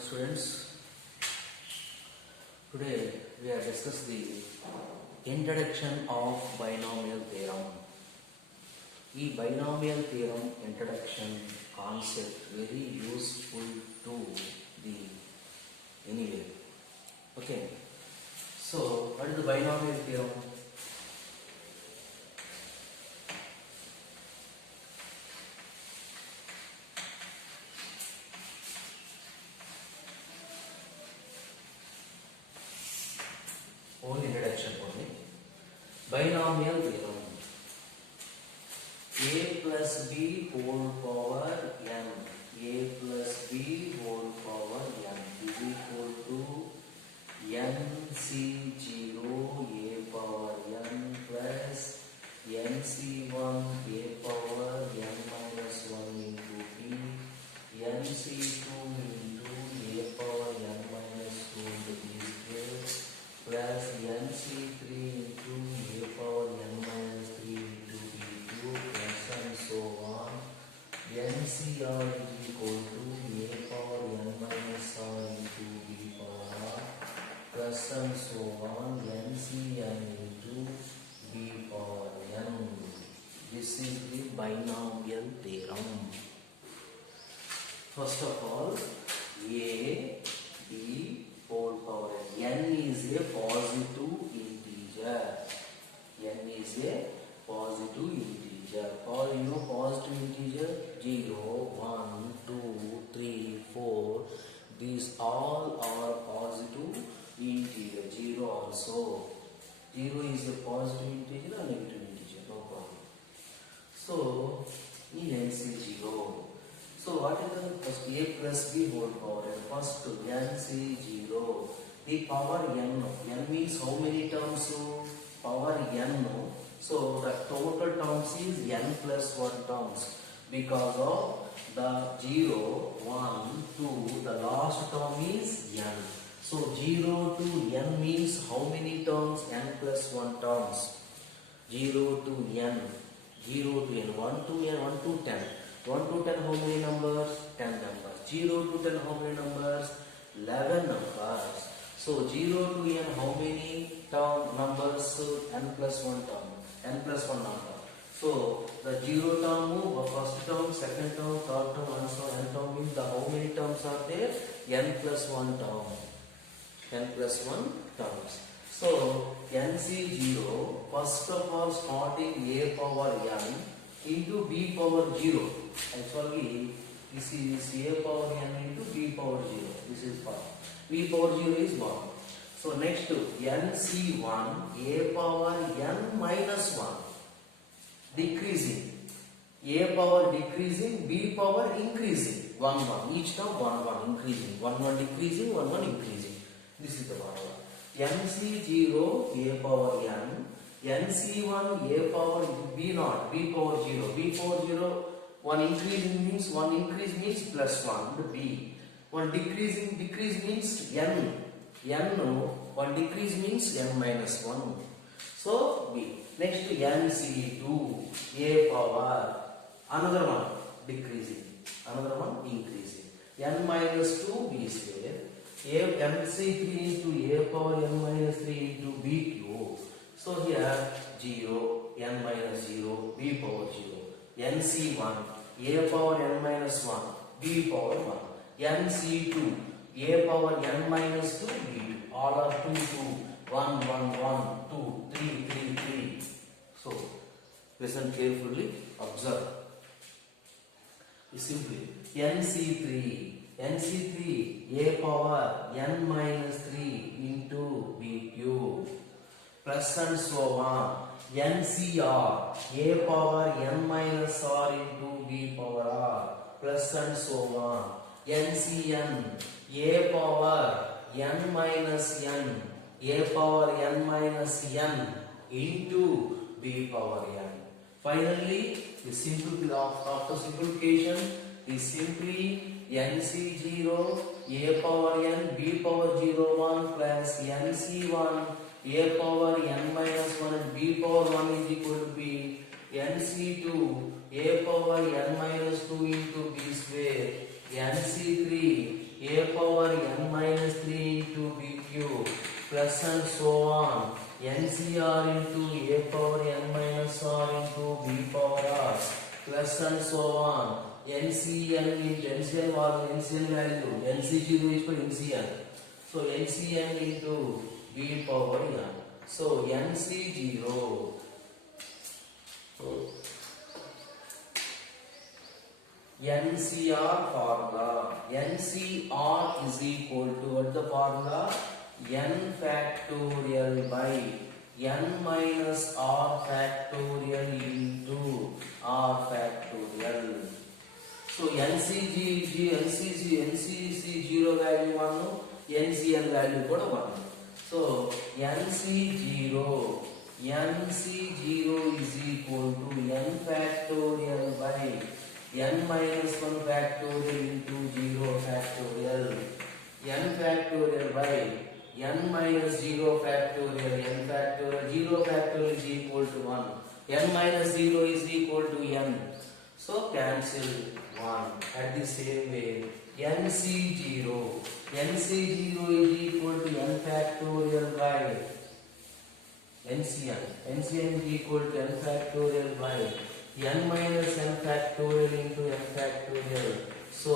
students. Today we have discussed the introduction of binomial theorem. ఈ binomial theorem introduction concept very useful to the anyway. Okay. So what is the binomial theorem? Only introduction only. Binomial theorem. A plus B whole power n. A plus B whole power n is equal to nc0 a power n plus nc1 a power n minus 1 into b, nc2 into a power n minus 2 into b square plus nc3 into a power n minus 3 into b2 plus and so on. ncr is equal to a power n minus r into b power r plus and so on. ncn into b power n. This is the binomial theorem. First of all, a b whole power n is a positive integer. N is a positive integer. You know positive integer 0, 1, 2, 3, 4. These all are positive integer. 0 also. 0 is a positive integer or negative integer? No problem. So in NC0. So what is the first a plus b whole power n? First nc0, the power n. N means how many terms? Power n. So the total terms is n plus 1 terms because of the 0, 1, 2. The last term is n. So 0 to n means how many terms? N plus 1 terms. 0 to n. 0 to n. 1 to n. 1 to 10. 1 to 10 how many numbers? 10 numbers. 0 to 10 how many numbers? 11 numbers. So 0 to n how many numbers? N plus 1 term. N plus 1 number. So the 0 term, first term, second term, third term, and so n term means the how many terms are there? N plus 1 term. N plus 1 terms. So nc0, first of all starting a power n into b power 0. Actually, this is a power n into b power 0. This is 1. b power 0 is 1. So next nc1 a power n minus 1. Decreasing. A power decreasing, b power increasing. 1 1. Each term 1 1 increasing. 1 1 decreasing, 1 1 increasing. This is the power. nc0 a power n. nc1 a power b naught, b power 0. b power 0, 1 increasing means 1 increase means plus 1 b. 1 decreasing decrease means n. One decrease means n minus 1. So b. Next nc2 a power, another one decreasing, another one increasing. N minus 2 b square. nc3 into a power n minus 3 into b cube. So here 0, n minus 0, b power 0. nc1 a power n minus 1, b power 1. nc2 a power n minus 2, b2. All are 2, 2, 1, 1, 1, 2, 3, 3, 3. So listen carefully, observe. Simply nc3 a power n minus 3 into b cube plus and so on. ncr a power n minus r into b power r plus and so on. ncn a power n minus n a power n minus n into b power n. Finally, the simple after simplification is simply nc0 a power n b power 01 plus nc1 a power n minus 1 and b power 1 is equal to b. nc2 a power n minus 2 into b square. nc3 a power plus and so on. NCR into a power n minus r into b power r plus and so on. NCN into NCN was NCN value. NC0 is for NCN. So NCN into b power n. So NC0. NCR formula. NCR is equal to what the formula? N factorial by n minus r factorial into r factorial. So NCC0 value 1, NCN value 1. So NC0 is equal to n factorial by n minus 1 factorial into 0 factorial. N factorial by n minus 0 factorial. N factorial 0 factorial is equal to 1. N minus 0 is equal to n. So cancel 1. At the same way, NC0 is equal to n factorial by NCN. NCN is equal to n factorial by n minus n factorial into n factorial. So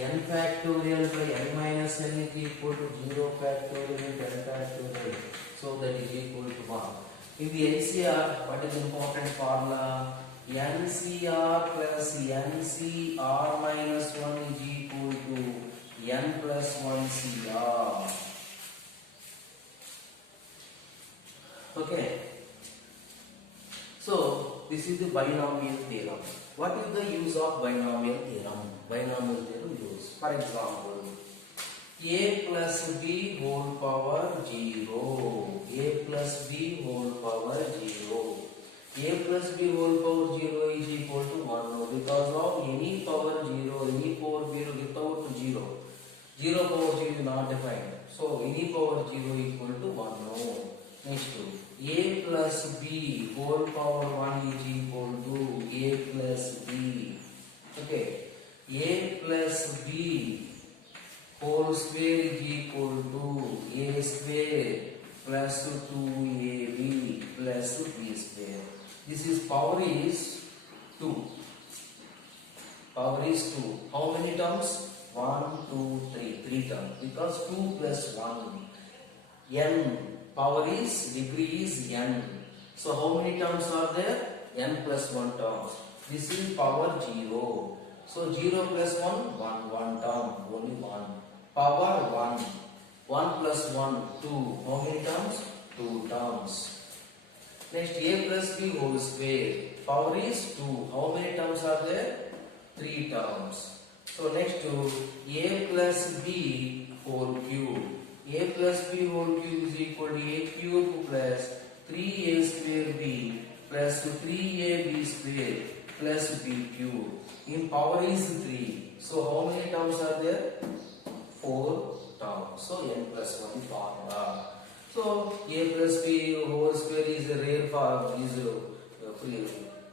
n factorial by n minus n is equal to 0 factorial into n factorial. So that is equal to 1. In the NCR, what is the important formula? NCR plus NCR minus 1 is equal to n plus 1 CR. Okay. So this is the binomial theorem. What is the use of binomial theorem? Binomial theorem use. For example, a plus b whole power 0. A plus b whole power 0. A plus b whole power 0 is equal to 1 because of any power 0, any power 0 without 0. 0 power 0 is not defined. So any power 0 equal to 1 no. Next to a plus b whole power 1 is equal to a plus b. Okay. A plus b whole square is equal to a square plus 2ab plus b square. This is power is 2. Power is 2. How many terms? 1, 2, 3. 3 terms. Because 2 plus 1. N. Power is, degree is n. So how many terms are there? N plus 1 terms. This is power 0. So 0 plus 1, 1 term. Only 1. Power 1. 1 plus 1, 2. How many terms? 2 terms. Next, a plus b whole square. Power is 2. How many terms are there? 3 terms. So next to a plus b whole cube. A plus b whole cube is equal to a cube plus 3a square b plus 3ab square plus b cube. In power is 3. So how many terms are there? 4 terms. So n plus 1 formula. So a plus b whole square is a rare form. Is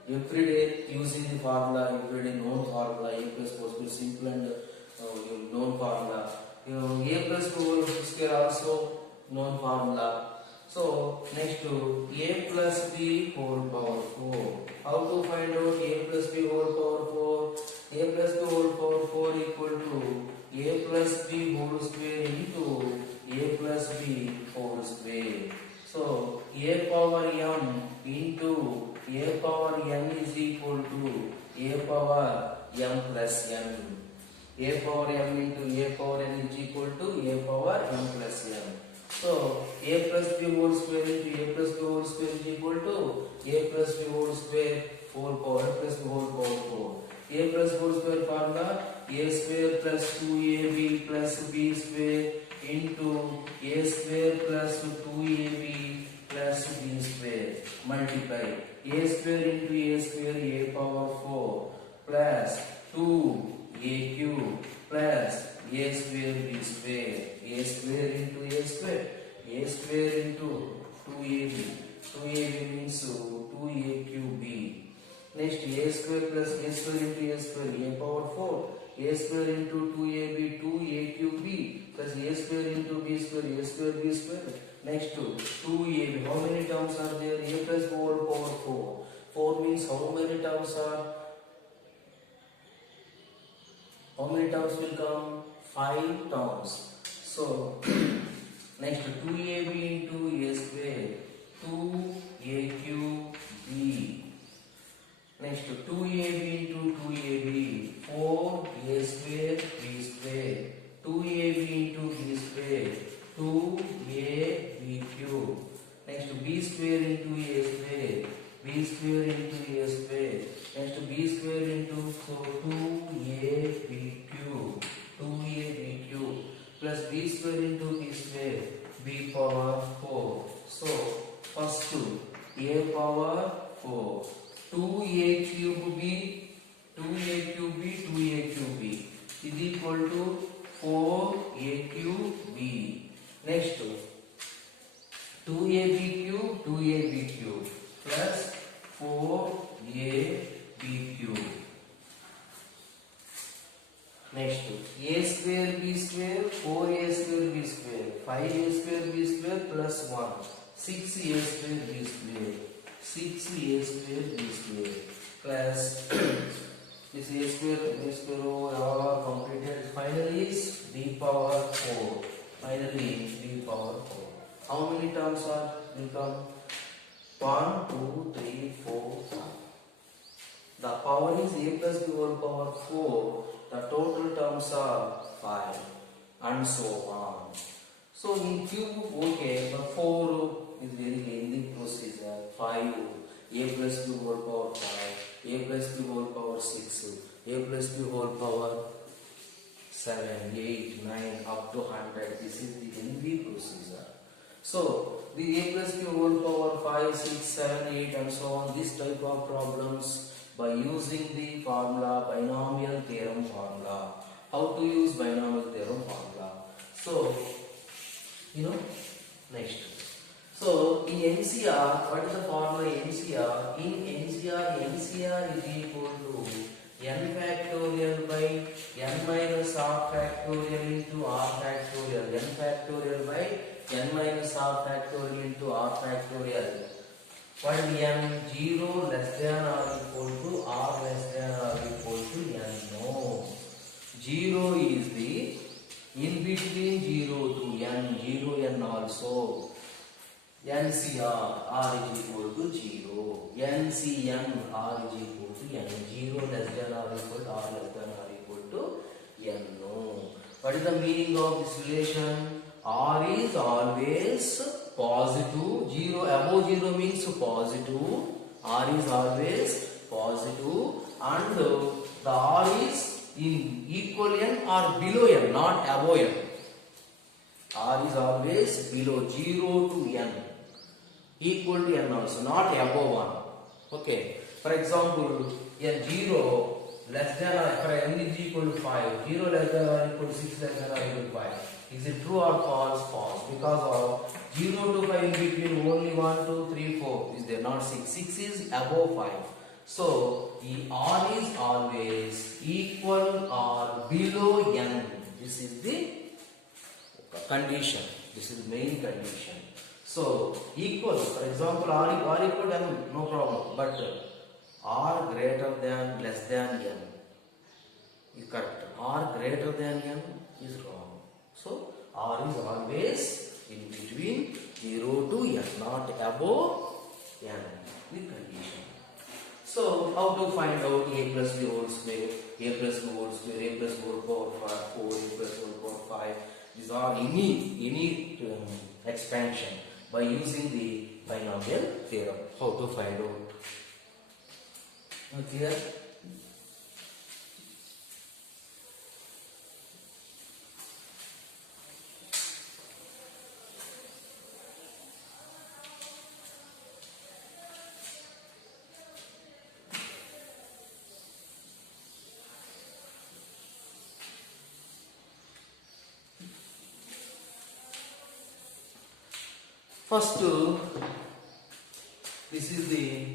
every day using the formula, every day known formula. A plus b whole simple and known formula. A plus b whole square also known formula. So next to a plus b whole power 4. How to find out a plus b whole power 4? A plus b whole power 4 equal to a plus b whole square into a plus b whole square. So a power m into a power n is equal to a power m plus n. A power m into a power n is equal to a power m plus n. So a plus b whole square into a plus b whole square is equal to a plus b whole square whole power plus b whole power 4. A plus b whole square formula a square plus 2ab plus b square into a square plus 2ab plus b square multiply a square into a square a power 4 plus 2a cube plus a square b square. A square into a square. A square into 2ab. 2ab means 2a cube b. Next a square plus a square into a square a power 4. A square into 2ab 2a cube b plus a square into b a square, b square. Next to 2ab. How many terms are there? A plus b whole power 4. 4 means how many terms are? How many terms will come? 5 terms. So next to 2ab into a square. 2a cube b. Next to 2ab into 2ab. 4a square b square. 2ab into b square. 2ab cube. Next to b square into a square. B square into a square. Next to b square into 2ab cube. 2ab cube plus b square into b square. B power 4. So first two a power 4. 2a cube b. 2a cube b. 2a cube b is equal to 4a cube b. Next 2ab cube, 2ab cube plus 4ab cube. Next a square b square, 4a square b square, 5a square b square plus 1, 6a square b square, 6a square b square plus this a square all are completed. Finally is b power 4. Finally b power 4. How many terms are will come? 1, 2, 3, 4, 5. The power is a plus b whole power 4. The total terms are 5 and so on. So in cube, okay, the 4 is very lengthy procedure. 5, a plus b whole power 5, a plus b whole power 6, a plus b whole power 7, 8, 9 up to 100. This is the lengthy procedure. So the a plus b whole power 5, 6, 7, 8 and so on, this type of problems by using the formula, binomial theorem formula. How to use binomial theorem formula? So, next. So in NCR, what is the formula NCR? In NCR is equal to n factorial by n minus r factorial into r factorial. N factorial by n minus r factorial into r factorial. What is n? 0 less than or equal to r less than or equal to n. No. 0 is the in between 0 to n. 0 n also. NCR r is equal to 0. NCN r is equal to n. 0 less than or equal to r less than or equal to n. No. What is the meaning of this relation? R is always positive. 0 above 0 means positive. R is always positive and the R is in equal n or below n, not above n. R is always below 0 to n. Equal to n also, not above 1. Okay. For example, n 0 less than or for n is equal to 5. 0 less than or equal to 6 less than or equal to 5. Is it true or false? False. Because of 0 to 5 in between only 1, 2, 3, 4 is there, not 6. 6 is above 5. So, the R is always equal or below n. This is the condition. This is the main condition. So, equal. For example, R equal to n, no problem. But R greater than, less than n is correct. R greater than n is wrong. So, R is always in between 0 to n, not above n, the condition. So, how to find out a plus b whole square, a plus b whole square, a plus b whole power 4, a plus b whole power 5. These are any expansion by using the binomial theorem. How to find out? Clear? First, this is the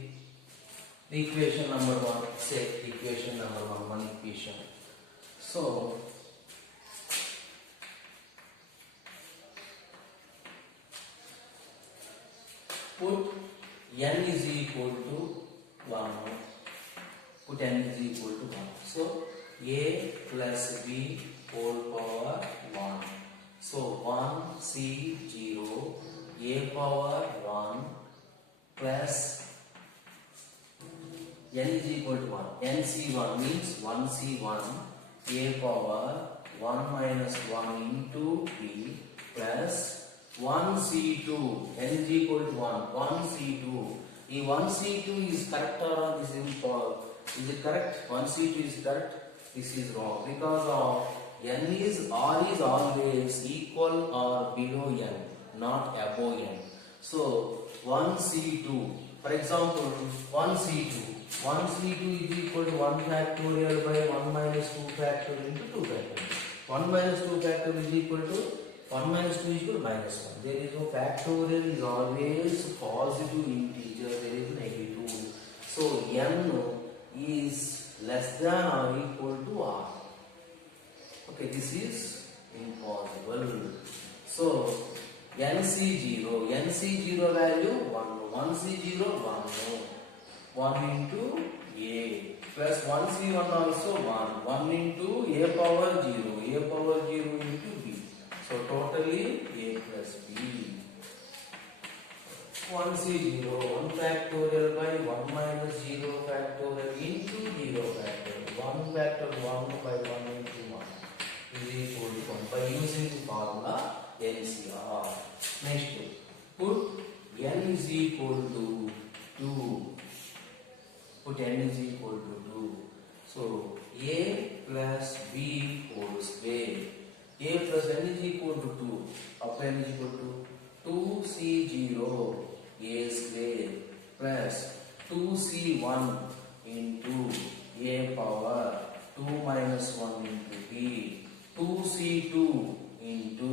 equation number 1. Say equation number 1 equation. So, n is equal to 1. Put n is equal to 1. So a plus b whole power 1. So 1 c 0 a power 1 plus n is equal to 1. nc1 means 1c1 a power 1 minus 1 into b plus 1c2 n is equal to 1. 1c2. If 1c2 is correct or this is false? Is it correct? 1c2 is correct. This is wrong because of n is r is always equal or below n, not above n. So 1c2. For example, 1c2. 1c2 is equal to 1 factorial by 1 minus 2 factorial into 2 factorial. 1 minus 2 factorial is equal to 1 minus 2 is equal to minus 1. There is no factorial is always positive integer. There is negative. So n is less than or equal to r. Okay, this is impossible. So nc0 value 1. 1c0 1. 1 into a plus 1c1 also 1. 1 into a power 0. A power 0 into b. So totally a plus b. 1c0 1 factorial by 1 minus 0 factorial into 0 factorial. 1 factor 1 by 1 into 1 is equal to 1 by using the formula NCR. Next, put n is equal to 2. Put n is equal to 2. So a plus b whole square. A plus n is equal to 2. Apply n is equal to 2c0 a square plus 2c1 into a power 2 minus 1 into b. 2c2 into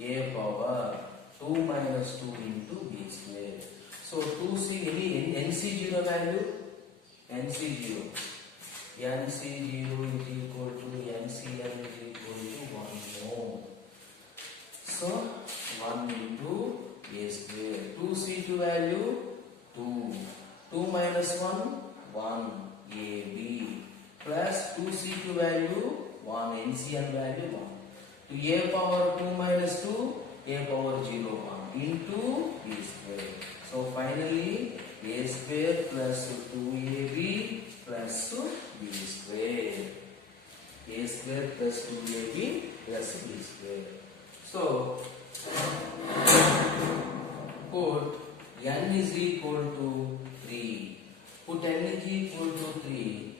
a power 2 minus 2 into b square. So 2c any nc0 value. nc0 is equal to ncn is equal to 1 more. So 1 into a square. 2c2 value 2. 2 minus 1 1 ab plus 2c2 value 1 ncn value 1. To a power 2 minus 2 a power 0 1 into b square. So finally a square plus 2ab plus b square. A square plus 2ab plus b square. So put n is equal to 3. Put n is equal to 3.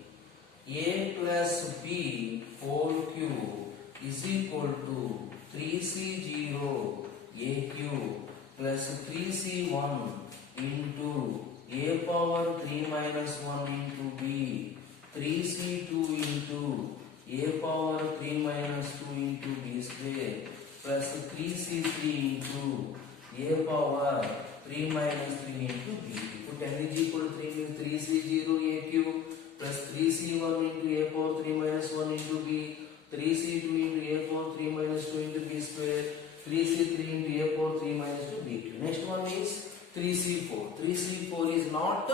A plus b whole cube is equal to 3c0 a cube plus 3c1 into a power 3 minus 1 into b. 3c2 into a power 3 minus 2 into b square plus 3c3 into a power 3 minus 3 into b. Put n is equal to 3 means 3c0 a cube plus 3c1 into a power 3 minus 1 into b. 3c2 into a power 3 minus 2 into b square. 3c3 into a power 3 minus 2 b cube. Next one is 3c4. 3c4 is not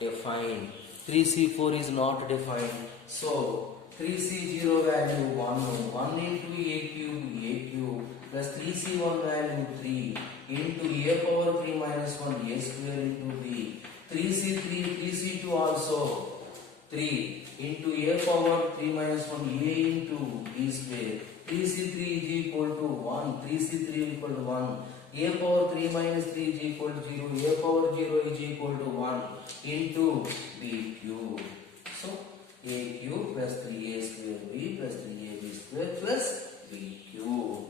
defined. 3c4 is not defined. So 3c0 value 1. 1 into a cube plus 3c1 value 3 into a power 3 minus 1 a square into b. 3c3 3c2 also 3 into a power 3 minus 1 a into b square. 3c3 is equal to 1. 3c3 is equal to 1. A power 3 minus 3 is equal to 0. A power 0 is equal to 1 into b cube. So a cube plus 3a square b plus 3ab square plus b cube.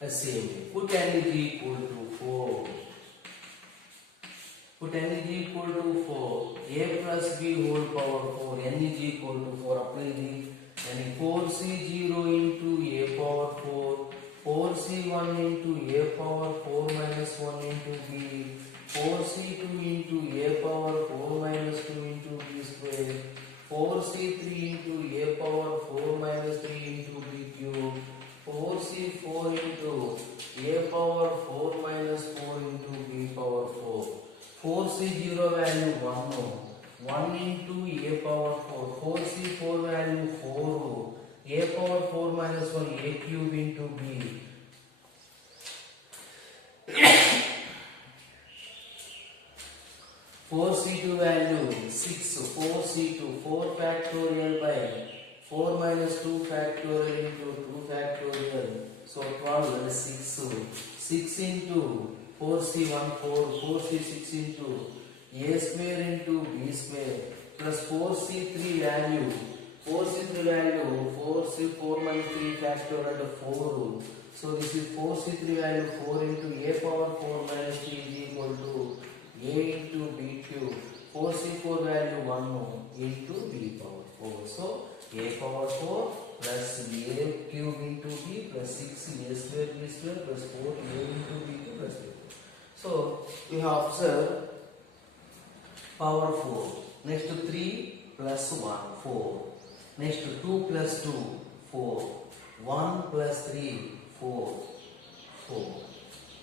Let's see. Put n is equal to 4. Put n is equal to 4. A plus b whole power 4. N is equal to 4. Apply the and 4c0 into a power 4. 4c1 into a power 4 minus 1 into b. 4c2 into a power 4 minus 2 into b square. 4c3 into a power 4 minus 3 into b cube. 4c4 into a power 4 4 minus 1 a cube into b. 4c2 value 6, 4c2 4 factorial by 4 minus 2 factorial into 2 factorial. So 12 that is 6. 6 into 4c1 4, 4c6 into a square into b square plus 4c3 value. 4c3 value 4 minus 3 factorial to 4. So this is 4c3 value 4 into a power 4 minus 3 is equal to a into b cube. 4c4 value 1 into b power 4. So a power 4 plus a cube into b plus 6 a square b square plus 4 a into b cube plus b. So we have observed power 4. Next to 3 plus 1 4. Next to 2 plus 2 4. 1 plus 3 4. 4.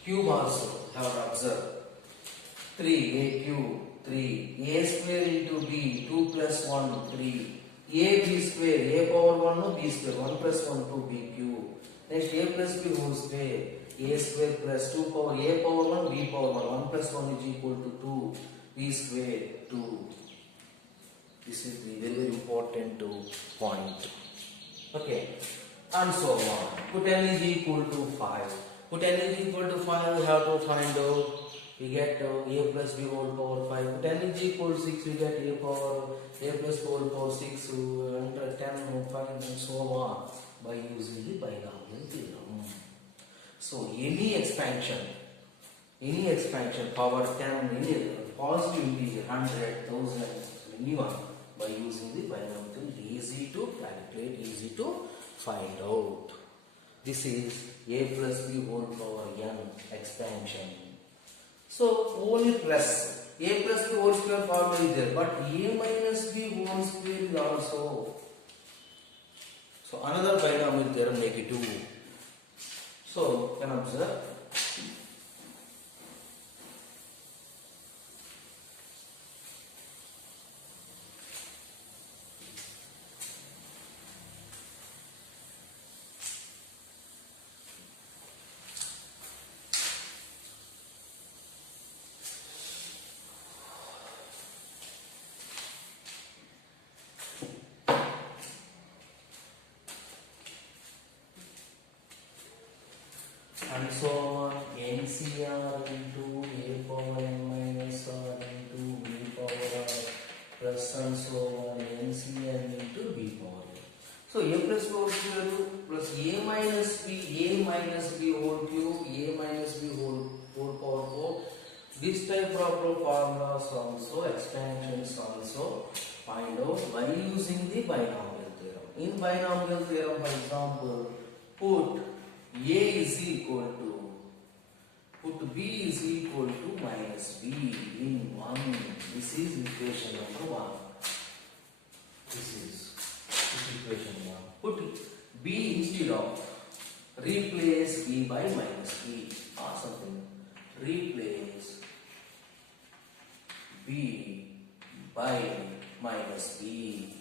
Cube also have observed. 3 a cube 3 a square into b 2 plus 1 3 a b square a power 1 no b square 1 plus 1 2 b cube. Next a plus b whole square a square plus 2 power a power 1 b power 1 1 plus 1 is equal to 2 b square 2. This is the very important point. Okay, and so on. Put n is equal to 5. Put n is equal to 5, we have to find out. We get a plus b whole power 5. Put n is equal to 6, we get a plus whole power 6 and 10 5 and so on by using the binomial theorem. So any expansion power 10, any positive integer 100, 1000, anyone by using the binomial theorem, easy to calculate, easy to find out. This is a plus b whole power n expansion. So only plus a plus b whole square formula is there, but a minus b whole square is also. So another binomial theorem negative. So can observe. And so on, NCR into a power n minus r into b power r plus and so on, NCN into b power n. So a plus b whole square plus a minus b whole cube, a minus b whole power 4. This type of formulas also, expansions also find out by using the binomial theorem. In binomial theorem, for example, put a is equal to, put b is equal to minus b in 1. This is equation number 1. This is equation 1. Put b instead of, replace b by minus b or something. Replace b by minus b.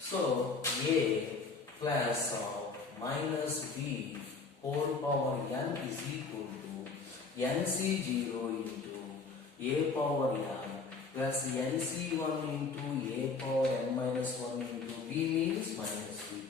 So a plus of minus b whole power n is equal to nc0 into a power n plus nc1 into a power n minus 1 into b means minus b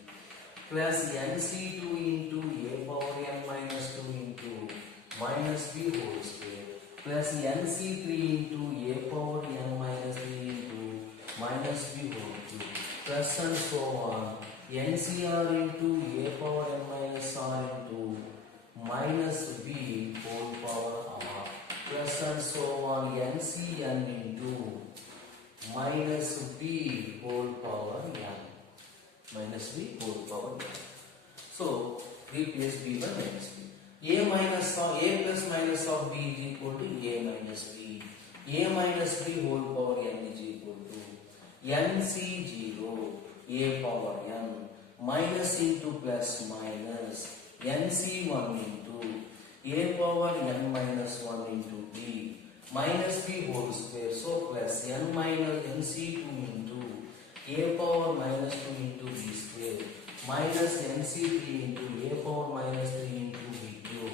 plus nc2 into a power n minus 2 into minus b whole square plus nc3 into a power n minus 3 into minus b whole cube plus and so on. NCR into a power n minus r into minus b whole power r plus and so on, NCN into minus b whole power n, minus b whole power n. So replace b by minus b. A plus minus of b is equal to a minus b. A minus b whole power n is equal to nc0 a power n minus into plus minus nc1 into a power n minus 1 into b minus b whole square. So plus n minus nc2 into a power minus 2 into b square minus NC3 into a power minus 3 into b cube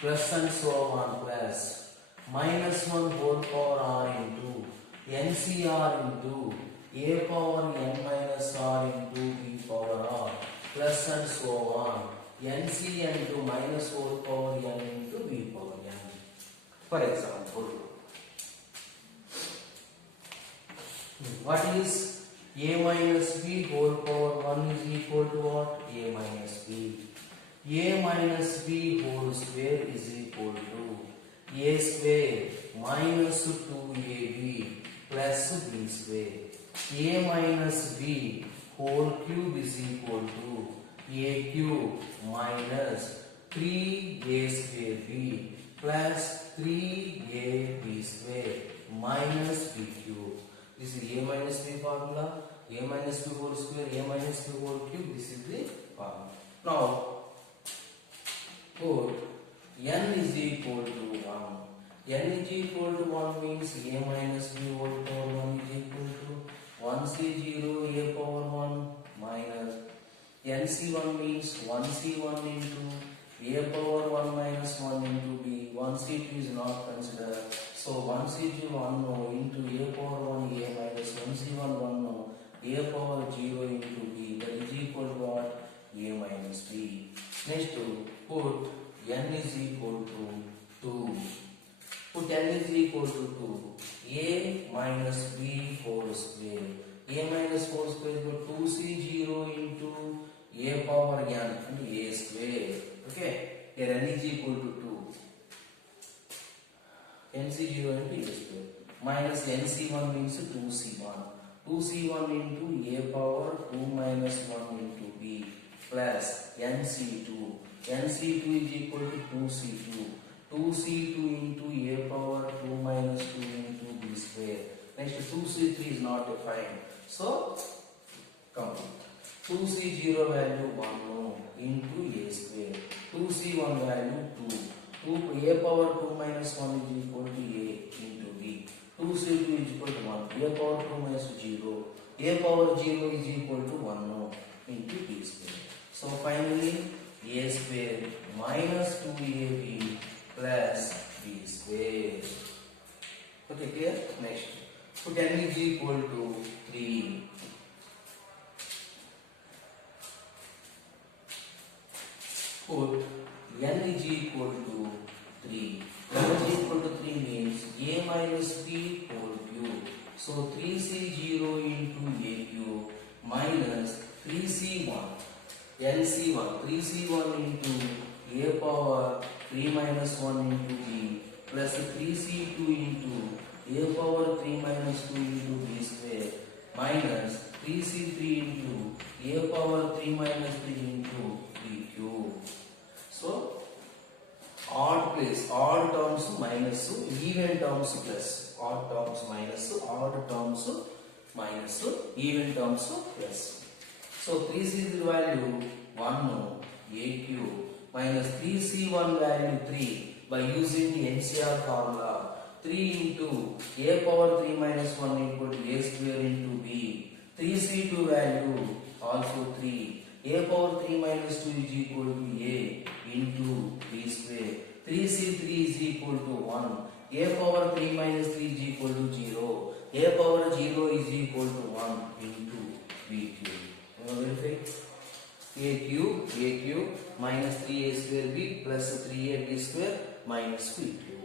plus and so on plus minus 1 whole power r into NCr into a power n minus r into b power r plus and so on NC into minus whole power n into b power n. For example, what is a minus b whole power 1 is equal to what? A minus b. A minus b whole square is equal to a square minus 2ab plus b square. A minus b whole cube is equal to a cube minus 3a square b plus 3ab square minus b cube. This is a minus b formula. A minus b whole square, a minus b whole cube. This is the formula. Now, put n is equal to 1. N is equal to 1 means a minus b whole power 1 is equal to 1c0 a power 1 minus nc1 means 1c1 into a power 1 minus 1 into b. 1c2 is not considered. So 1c2 1 no into a power 1 a minus 1c1 1 no a power 0 into b. That is equal to what? A minus b. Next to put n is equal to 2. Put n is equal to 2. A minus b whole square. A minus whole square is equal to 2c0 into a power n and a square. Okay. Here n is equal to 2. nc0 into a square minus nc1 means 2c1. 2c1 into a power 2 minus 1 into b plus nc2. nc2 is equal to 2c2. 2c2 into a power 2 minus 2 into b square. Next 2c3 is not defined. So complete. 2c0 value 1 no into a square. 2c1 value 2. 2 a power 2 minus 1 is equal to a into b. 2c2 is equal to 1. A power 2 minus 0. A power 0 is equal to 1 no into b square. So finally a square minus 2ab plus b square. Okay, clear? Next. Put n is equal to 3. Put n is equal to 3. N is equal to 3 means a minus b whole cube. So 3c0 into a cube minus 3c1 nc1. 3c1 into a power 3 minus 1 into b plus 3c2 into a power 3 minus 2 into b square minus 3c3 into a power 3 minus 3 into b cube. So odd place, odd terms minus, even terms plus. Odd terms minus, odd terms minus, even terms plus. So 3c3 value 1 no, a cube minus 3c1 value 3 by using the NCR formula. 3 into a power 3 minus 1 equal to a square into b. 3c2 value also 3. A power 3 minus 2 is equal to a into b square. 3c3 is equal to 1. A power 3 minus 3 is equal to 0. A power 0 is equal to 1 into b cube. Verify. A cube minus 3a square b plus 3ab square minus b cube.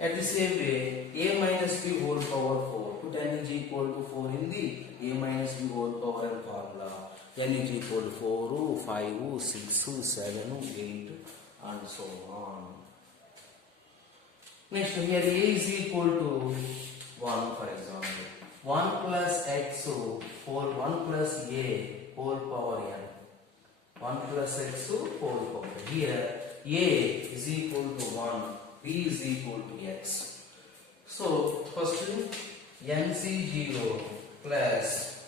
At the same way, a minus b whole power 4. Put n is equal to 4 in the a minus b whole power and formula. N is equal to 4, 5, 6, 7, 8 and so on. Next here a is equal to 1 for example. 1 plus x for 1 plus a whole power n. 1 plus x whole power. Here a is equal to 1. B is equal to x. So first nc0 plus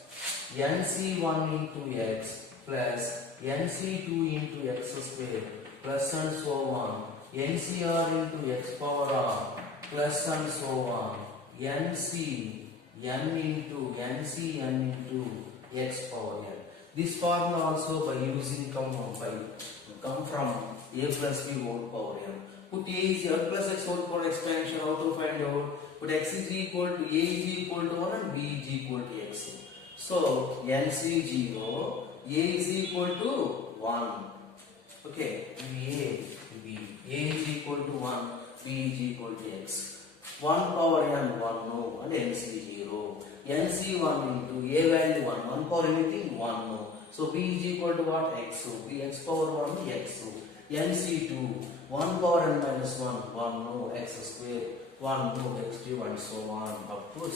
nc1 into x plus nc2 into x square plus and so on ncr into x power r plus and so on nc n into x power n. This formula also by using come from a plus b whole power n. Put a is n plus x whole power expansion. How to find out? Put x is equal to a is equal to 1 and b is equal to x. So NC0, a is equal to 1. Okay, a is equal to 1, b is equal to x. 1 power n 1 no and NC0. NC1 into a value 1 power anything 1 no. So b is equal to what? X. So b x power 1 x. NC2 1 power n minus 1 no x square 1 no x cube and so on up to 1.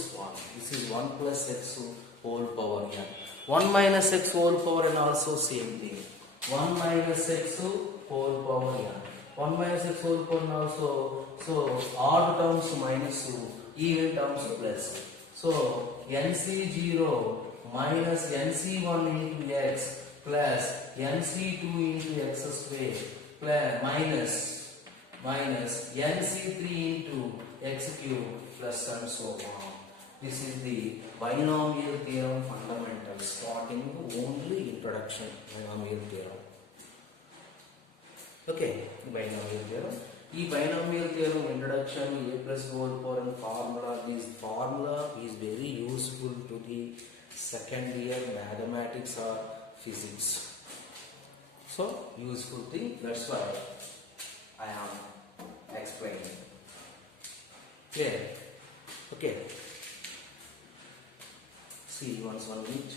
This is 1 plus x whole power n. 1 minus x whole power n also same thing. 1 minus x whole power n. 1 minus x whole power n also. So odd terms minus even terms plus. So NC0 minus NC1 into x plus NC2 into x square plus minus NC3 into x cube plus and so on. This is the binomial theorem fundamentals, starting only introduction binomial theorem. Okay, binomial theorem. This binomial theorem introduction, a plus whole power and formula. This formula is very useful to the second year mathematics or physics. So useful thing. That's why I am explaining. Clear? Okay. See you once 1 minute.